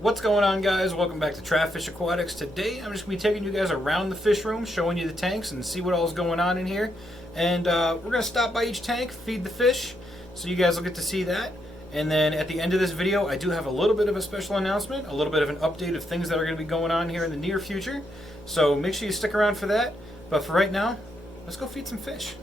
What's going on, guys? Welcome back to Fish Aquatics. Today I'm just going to be taking you guys around the fish room, showing you the tanks and see what all's going on in here. And we're going to stop by each tank, feed the fish, so you guys will get to see that. And then at the end of this video, I do have a little bit of a special announcement, a little bit of an update of things that are going to be going on here in the near future. So make sure you stick around for that. But for right now, let's go feed some fish.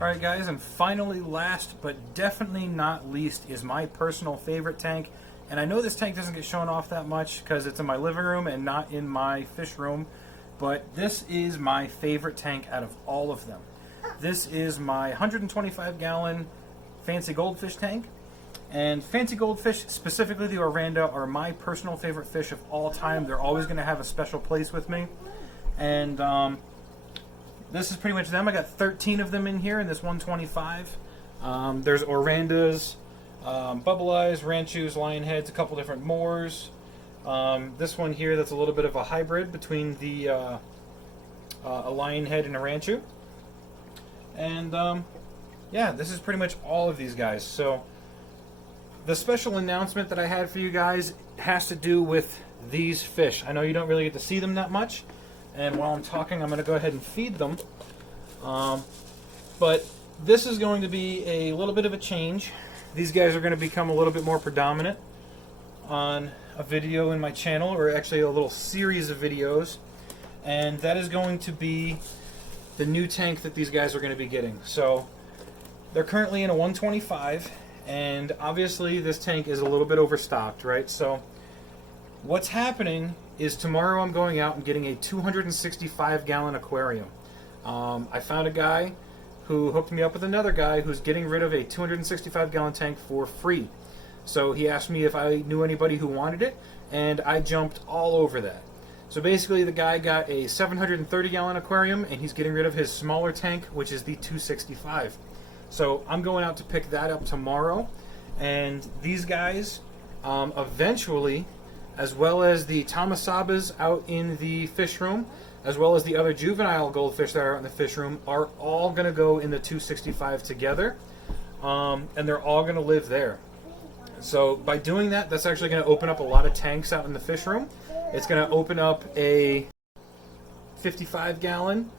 Alright guys, and finally last but definitely not least is my personal favorite tank. And I know this tank doesn't get shown off that much because it's in my living room and not in my fish room, but this is my favorite tank out of all of them. This is my 125 gallon Fancy Goldfish tank. And Fancy Goldfish, specifically the Oranda, are my personal favorite fish of all time. They're always going to have a special place with me. And this is pretty much them. I got 13 of them in here in this 125. There's Orandas, Bubble Eyes, Ranchus, Lionheads, a couple different Moors. This one here, that's a little bit of a hybrid between the a Lionhead and a Ranchu. And yeah, this is pretty much all of these guys. So the special announcement that I had for you guys has to do with these fish. I know you don't really get to see them that much, and while I'm talking, I'm going to go ahead and feed them. But this is going to be a little bit of a change. These guys are going to become a little bit more predominant on a video in my channel, or actually a little series of videos, and that is going to be the new tank that these guys are going to be getting. So they're currently in a 125, and obviously this tank is a little bit overstocked, right? So what's happening is tomorrow I'm going out and getting a 265-gallon aquarium. I found a guy who hooked me up with another guy who's getting rid of a 265-gallon tank for free. So he asked me if I knew anybody who wanted it, and I jumped all over that. So basically the guy got a 730-gallon aquarium, and he's getting rid of his smaller tank, which is the 265. So I'm going out to pick that up tomorrow, and these guys eventually, as well as the Tamasabas out in the fish room, as well as the other juvenile goldfish that are out in the fish room, are all going to go in the 265 together, and they're all going to live there. So by doing that, that's actually going to open up a lot of tanks out in the fish room. It's going to open up a 55-gallon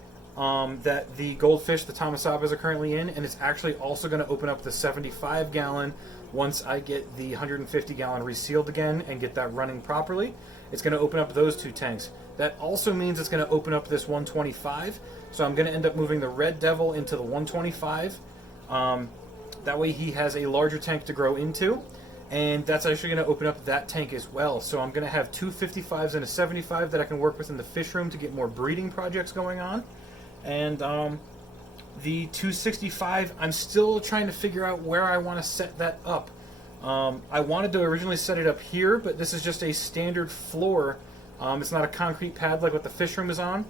that the goldfish, the Tamasabas, are currently in, and it's actually also going to open up the 75-gallon once I get the 150-gallon resealed again and get that running properly. It's going to open up those two tanks. That also means it's going to open up this 125, so I'm going to end up moving the Red Devil into the 125. That way he has a larger tank to grow into, and that's actually going to open up that tank as well. So I'm going to have two 55s and a 75 that I can work with in the fish room to get more breeding projects going on. And the 265, I'm still trying to figure out where I want to set that up. I wanted to originally set it up here, but this is just a standard floor. It's not a concrete pad like what the fish room is on.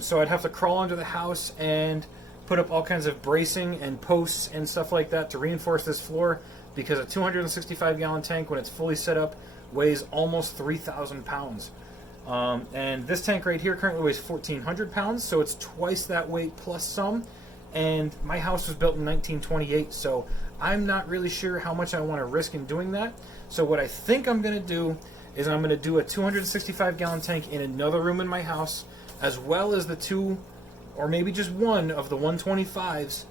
So I'd have to crawl under the house and put up all kinds of bracing and posts and stuff like that to reinforce this floor, because a 265-gallon tank, when it's fully set up, weighs almost 3,000 pounds. And this tank right here currently weighs 1,400 pounds, so it's twice that weight plus some. And my house was built in 1928, so I'm not really sure how much I want to risk in doing that. So what I think I'm going to do is I'm going to do a 265-gallon tank in another room in my house, as well as the two, or maybe just one of the 125s,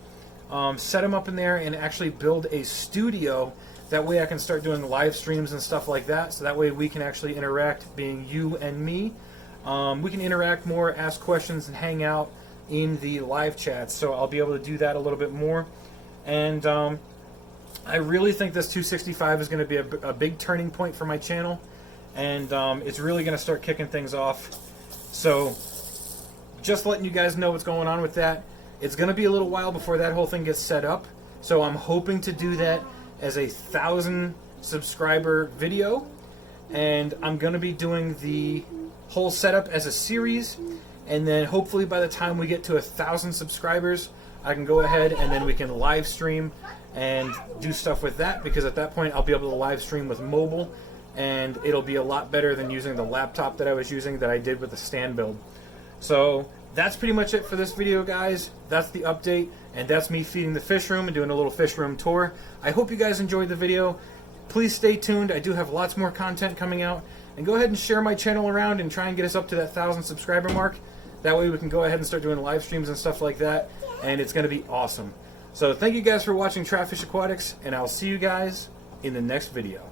set them up in there and actually build a studio. That way I can start doing live streams and stuff like that, so that way we can actually interact, being you and me. We can interact more, ask questions, and hang out in the live chats, so I'll be able to do that a little bit more. And I really think this 265 is going to be a big turning point for my channel, and it's really going to start kicking things off. So just letting you guys know what's going on with that. It's going to be a little while before that whole thing gets set up, so I'm hoping to do that as a 1,000 subscriber video, and I'm going to be doing the whole setup as a series, and then hopefully by the time we get to 1,000 subscribers, I can go ahead and then we can live stream and do stuff with that, because at that point I'll be able to live stream with mobile, and it'll be a lot better than using the laptop that I was using that I did with the stand build. So that's pretty much it for this video, guys. That's the update, and that's me feeding the fish room and doing a little fish room tour. I hope you guys enjoyed the video. Please stay tuned. I do have lots more content coming out, and go ahead and share my channel around and try and get us up to that 1,000 subscriber mark. That way we can go ahead and start doing live streams and stuff like that, and it's going to be awesome. So thank you guys for watching Trapfish Aquatics, and I'll see you guys in the next video.